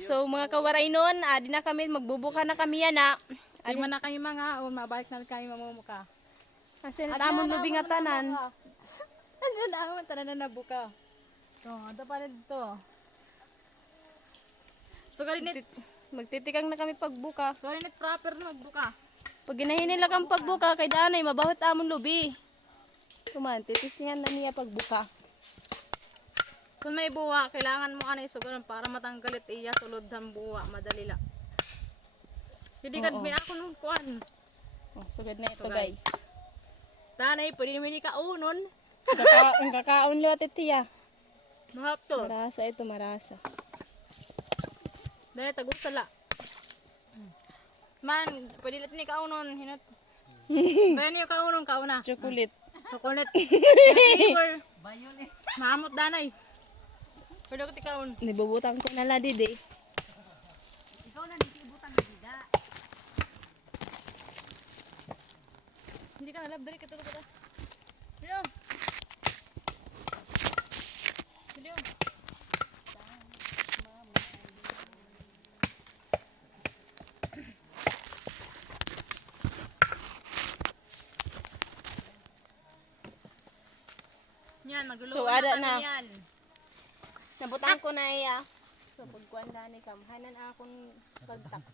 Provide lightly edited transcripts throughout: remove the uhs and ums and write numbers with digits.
So mga kawaray nun, di na kami, magbubuka na kami yan na. Di man na kayo mga, o mabalik na kayo mamumuka. Kasi natamon lubing nga tanan. Ano naman, tanan na nabuka. So, ito pa rin dito. So, galinit. Magtitikang na kami pagbuka. So, galinit proper na magbuka. Pag ginahinila kang pagbuka, kay danay, mabahot amon lubi. Kuman, titistingan na niya pagbuka. Kung may buwa, kailangan mo ano isuguran para matanggalit iya sulod ng buwa. Madali lang. Hindi ka may ako nung kuan. Oh, sugad na ito So, guys. Tanay, pwede naman ni kaunon. Ang kakaon liwat itiya. Mahap to. Marasa ito, marasa. Dahil tagusala. Man, pwede natin ni kaunon. Hinot. Kaya niyo kaunon, kauna. Chocolate. Chocolate. Flavor. Mahamot danay. Pwede ko tikaon. Nibubutang ko na ladid eh. Ikaw na nitibutang na dida. Hindi ka nalab, dali katulog ka ta. Dito. Dito. Yan, magluluto So, ada kami na. yan. Nabutang ko na iya. So, pagkuhan dani kam. Hanan akong pagtak.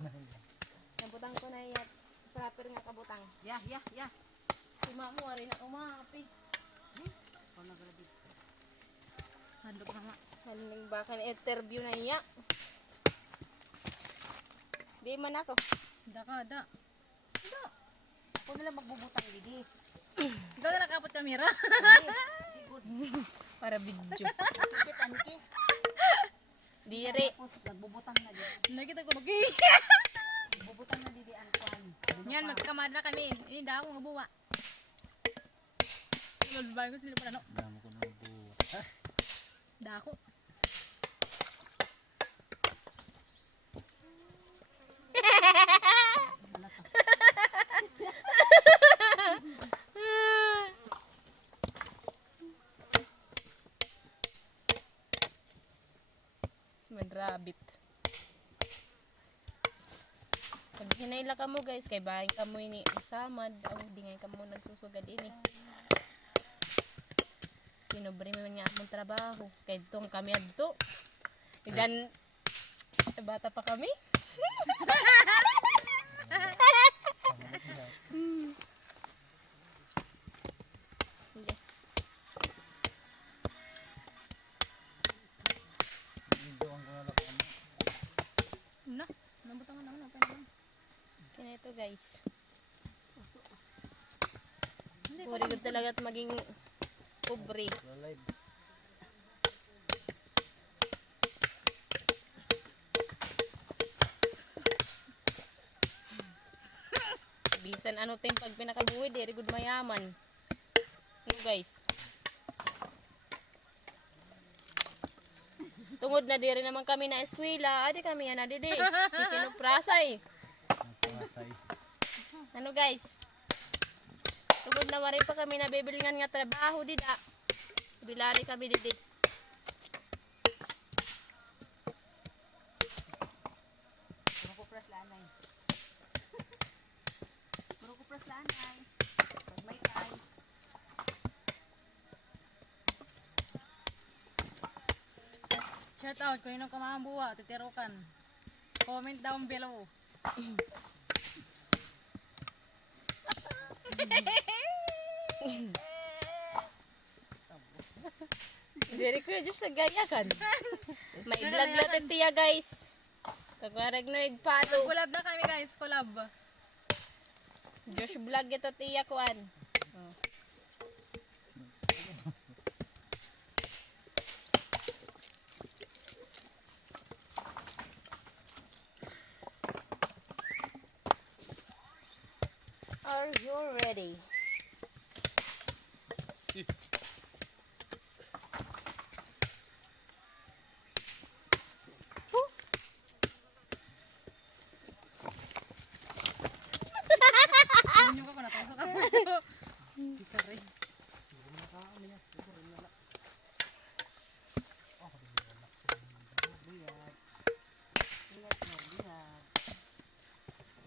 Nabutang ko na iya. Proper nga kabutang. Ya. Sima mo, rin na umapi. Handok na nga. Haning baka na interview na iya. Di man ako. Da. Ako na lang magbubutang didi. Ikaw na nakapot kamera. Para video. Aniki. Diri. Tapos nagbubutang na didi. Nakita ko. Okay. Nagbubutang na didi ang kwan. Yan, magkakamad na kami. Ini daw nga buwa. Lulbay ko sila pala, no? Damo ko ng buwa. Dako. Madrabit. Pag hinayla ka mo guys, kay bahay ka mo ini usamad. Ang dingay ka mo nagsusugad ini. Pinobre mo nga akong trabaho. Kaya itong kami adto. Igan, bata pa kami. Sige. Na, nabutangan na ako na. Pwede. Yan ito guys. Hindi ko. Puri ko talaga at maging pobre. Live. Bisan ano tayong pag pinakabuhi, very good mayaman. Ano guys? Tungod na diri naman kami na eskwela, adi kami yan adi di. Ikinuprasay. Masay. Ano guys? Tungod na wari pa kami nabibilingan nga trabaho dida. Bilari kami didi. Purukupras lanay. Purukupras lanay. Pag may time. Shout out kung inong kamambuwa, titirukan. Comment down below. Very good just sa gaya kan. May vlog lahat tiya guys. Kagwarag no igpalo. Collab na kami guys, collab. Josh vlog ito tiya kuan. Are you ready? Inyo ka ko na tayo sa kapo. Sticker rin.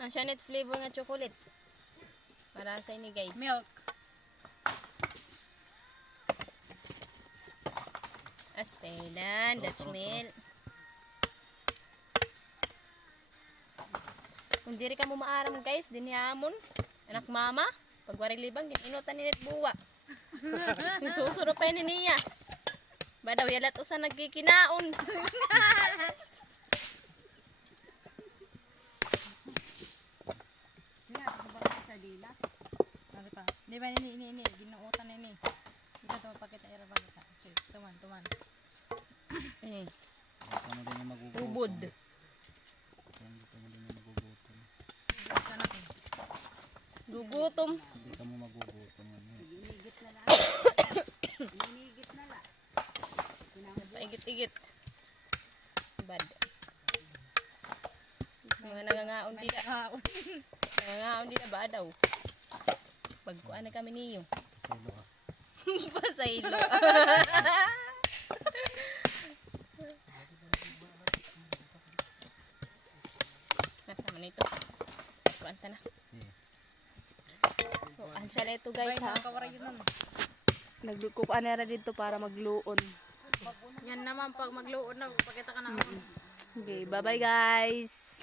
Ang Shanet flavor nga chocolate. Para sa ini guys. Milk. Astelan, Dutch milk. Kung diri ka mo maaram guys, dinhiamon. Anak mama, pag wari libang, ginunutan ni Net buwa. Susuro pa ni niya. Badaw yalat usa nagkikinaon. Ano pa? Di ba ini ginuutan ini. Ito to pakita ira ba kita. Okay, tuman. Eh, Ito mo din yung magugutom. ubod. Yan, dito mo din yung magugutom. Kana to. Gugutom. Hindi ka mo magugutom. Ano. Inigit na lang. Inigit na lang. Igit-igit. Bad. Mga nangangaon dila. Nangangaon dila ba daw? Pagkuan na kami niyo. Silo ka. Pasaylo. Nasa man ito. Kuan ta na. Sige. So, ansya na ito guys ha. Kawaray yun. Naglukuan na dito para magluon. Yan naman pag magluod na pakita ka na. Okay, bye-bye guys.